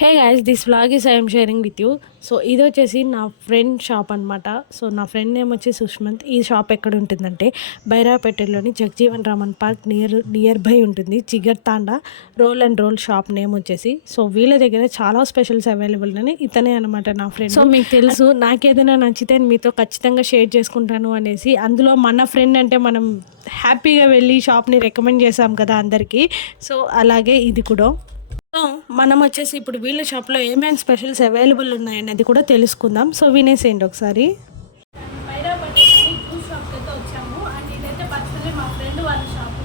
Hey guys, this vlog is I'm sharing with you. So ఇది వచ్చేసి నా friend shop అనమాట. సో నా ఫ్రెండ్ నేమ్ వచ్చి సుష్మంత్. ఈ షాప్ ఎక్కడ ఉంటుందంటే బైరాపేటలోని Jagjivan Raman park near by ఉంటుంది. Jigar Thanda roll shop name వచ్చేసి. సో వీళ్ళ దగ్గర చాలా స్పెషల్స్ అవైలబుల్ అని ఇతనే అనమాట నా ఫ్రెండ్. సో మీకు తెలుసు, నాకేదైనా నచ్చితే మీతో ఖచ్చితంగా షేర్ చేసుకుంటాను అనేసి. అందులో మన ఫ్రెండ్ అంటే మనం హ్యాపీగా వెళ్ళి షాప్ని రికమెండ్ చేసాం కదా అందరికీ. సో అలాగే ఇది కూడా. సో మనం వచ్చేసి ఇప్పుడు వీళ్ళ షాప్లో ఏమేమి స్పెషల్స్ అవైలబుల్ ఉన్నాయనేది కూడా తెలుసుకుందాం. సో వినేసేయండి ఒకసారి. జ్యూస్ షాప్కి అయితే వచ్చాము. అండ్ ఇదైతే పర్సనలీ మా ఫ్రెండ్ వాళ్ళ షాపు.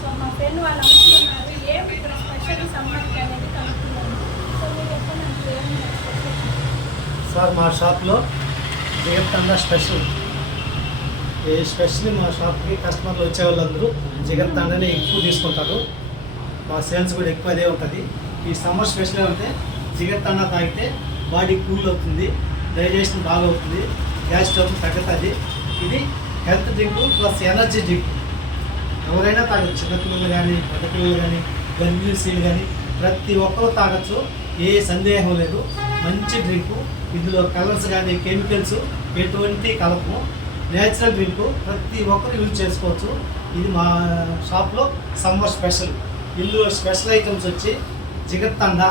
సో మా ఫ్రెండ్ వాళ్ళు అమ్ముతున్నారు ఏం ఇక్కడ స్పెషల్ సమ్మర్కి అనేది కనుక్కున్నాము. సో మీరు చెప్పండి సార్, మా షాప్లో జిగర్తండా స్పెషల్. మా షాప్కి కస్టమర్లు వచ్చే వాళ్ళందరూ జిగర్తండానే ఎక్కువ తీసుకుంటారు. మా సేల్స్ కూడా ఎక్కువ అదే ఉంటుంది. ఈ సమ్మర్ స్పెషల్ అంటే జిగర్తండా తాగితే బాడీ కూల్ అవుతుంది, డైజెషన్ బాగా అవుతుంది, గ్యాస్ ట్రబుల్ తగ్గుతుంది. ఇది health drink plus energy drink. ఎవరైనా తాగచ్చు, చిన్నపిల్లలు కానీ పెద్ద పిల్లలు కానీ గర్భిణీలు కానీ ప్రతి ఒక్కరు తాగచ్చు, ఏ సందేహం లేదు. మంచి డ్రింకు. ఇందులో కలర్స్ కానీ కెమికల్స్ ఎటువంటి కలపము. నేచురల్ డ్రింకు, ప్రతి ఒక్కరు యూజ్ చేసుకోవచ్చు. ఇది మా షాప్లో సమ్మర్ స్పెషల్. ఇందులో స్పెషల్ ఐటమ్స్ వచ్చి జిగర్తండా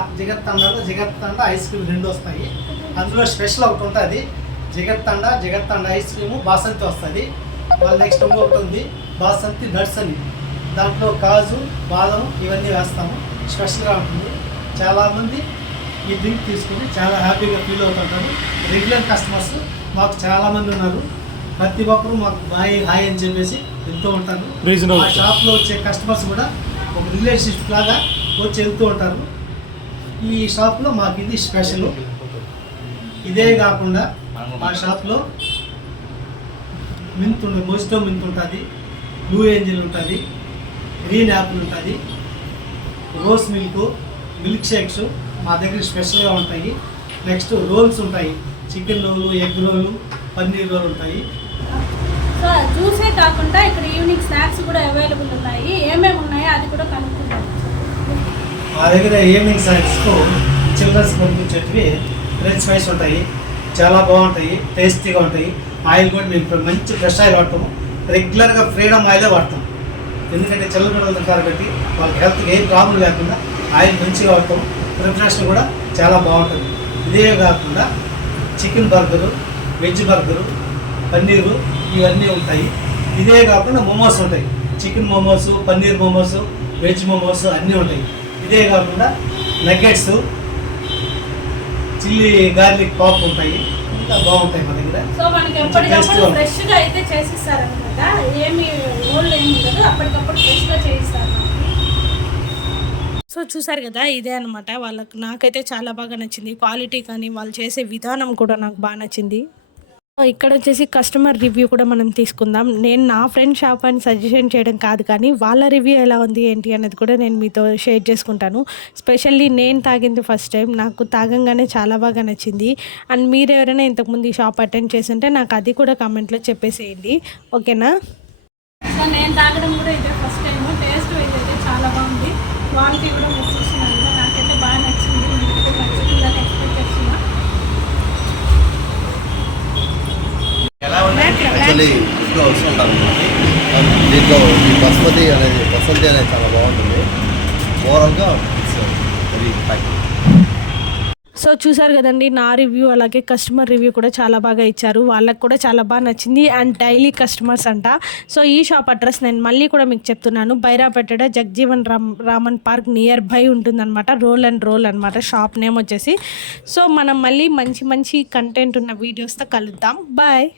ఐస్ క్రీమ్ 2 వస్తాయి. అందులో స్పెషల్ ఒకటి ఉంటుంది, జిగర్తండా ఐస్ క్రీము బాసంతి వస్తుంది. వాళ్ళ నెక్స్ట్ ఇంకొకటి ఉంది బాసంతి నట్స్ అని. దాంట్లో కాజు, బాదం ఇవన్నీ వేస్తాము. స్పెషల్గా ఉంటుంది. చాలామంది ఈ డ్రింక్ తీసుకుని చాలా హ్యాపీగా ఫీల్ అవుతుంటారు. రెగ్యులర్ కస్టమర్స్ మాకు చాలామంది ఉన్నారు. ప్రతి ఒక్కరు మాకు హాయ్ అని చెప్పేసి వెళ్తూ ఉంటారు. మా షాప్లో వచ్చే కస్టమర్స్ కూడా ఒక రిలేషన్షిప్ లాగా వచ్చి వెళ్తూ ఉంటారు. ఈ షాప్లో మాకు ఇది స్పెషల్. ఇదే కాకుండా మా షాప్లో మొజిటో మింట్ ఉంటుంది, బ్లూ ఏంజిల్ ఉంటుంది, గ్రీన్ యాపిల్ ఉంటుంది, రోజ్ మిల్క్ షేక్స్ మా దగ్గర స్పెషల్గా ఉంటాయి. నెక్స్ట్ రోల్స్ ఉంటాయి, చికెన్ రోలు, ఎగ్ రోలు, పన్నీర్ రోలు ఉంటాయి. సో జ్యూసే కాకుండా ఇక్కడ ఈవినింగ్ స్నాక్స్ కూడా అవైలబుల్ ఉన్నాయి. ఏమేమి ఉన్నాయో అది కూడా కనుక్కుంటాం. మా దగ్గర ఈవినింగ్ స్నాక్స్కు చిల్డ్రన్స్ పంపించేటివి ఫ్రెంచ్ ఫ్రైస్ ఉంటాయి. చాలా బాగుంటాయి, టేస్టీగా ఉంటాయి. ఆయిల్ కూడా మేము మంచి ఫ్రెష్ ఆయిల్ వాడతాము. రెగ్యులర్గా ఫ్రీడమ్ ఆయిలే వాడతాం. ఎందుకంటే చిల్లపిల్లలు ఉంటారు కాబట్టి వాళ్ళకి హెల్త్కి ఏం ప్రాబ్లం లేకుండా ఆయిల్ మంచిగా వాడతాం. ప్రిపరేషన్ కూడా చాలా బాగుంటుంది. ఇదే కాకుండా chicken burger, veg burger, paneer ఇవన్నీ ఉంటాయి. ఇదే కాకుండా మోమోస్ ఉంటాయి, చికెన్ మోమోస్, పన్నీర్ మోమోస్, వెజ్ మోమోస్ అన్నీ ఉంటాయి. ఇదే కాకుండా నగ్గెట్స్, చిల్లీ గార్లిక్ పాప్ ఉంటాయి. ఇంకా బాగుంటాయి మా దగ్గర. సో మనకి ఎప్పటికప్పుడు ఫ్రెష్గా అయితే చేసిస్తారు అనమాట. ఏమి ఓల్డ్ ఏమి ఉండదు, అప్పటికప్పుడు ఫ్రెష్గా చేయిస్తారు. సో చూసారు కదా, ఇదే అనమాట. నాకైతే చాలా బాగా నచ్చింది. క్వాలిటీ కానీ వాళ్ళు చేసే విధానం కూడా నాకు బాగా నచ్చింది. ఇక్కడ వచ్చేసి కస్టమర్ రివ్యూ కూడా మనం తీసుకుందాం. నేను నా ఫ్రెండ్ షాప్ అని సజెషన్ చేయడం కాదు, కానీ వాళ్ళ రివ్యూ ఎలా ఉంది ఏంటి అనేది కూడా నేను మీతో షేర్ చేసుకుంటాను. స్పెషల్లీ నేను తాగింది ఫస్ట్ టైం, నాకు తాగంగానే చాలా బాగా నచ్చింది. అండ్ మీరు ఎవరైనా ఇంతకుముందు ఈ షాప్ అటెండ్ చేస్తుంటే నాకు అది కూడా కామెంట్లో చెప్పేసేయండి, ఓకేనా? సో నేను తాగడం కూడా ఇదే ఫస్ట్ టైం. టేస్ట్ అయితే చాలా బాగుంది. క్వాలిటీ కూడా మీరు చూస్తున్నారు కదా, నాకైతే బాగా నచ్చింది. నచ్చుతుందని ఎక్స్పెక్ట్ చేస్తున్నా. యాక్చువల్లీ ఇంట్లో వస్తుంటాను. దీంట్లో ఈ బస్మతి అనేది చాలా బాగుంటుంది. ఓవరాల్గా వెరీ హ్యాపీ. సో చూసారు కదండి, నా రివ్యూ అలాగే కస్టమర్ రివ్యూ కూడా చాలా బాగా ఇచ్చారు. వాళ్ళకి కూడా చాలా బాగా నచ్చింది. అండ్ డైలీ కస్టమర్స్ అంట. సో ఈ షాప్ అడ్రస్ నేను మళ్ళీ కూడా మీకు చెప్తున్నాను. Byrapeta Jagjivan Raman park near by ఉంటుందన్నమాట. రోల్ అనమాట షాప్ నేమ్ వచ్చేసి. సో మనం మళ్ళీ మంచి కంటెంట్ ఉన్న వీడియోస్తో కలుద్దాం. బాయ్.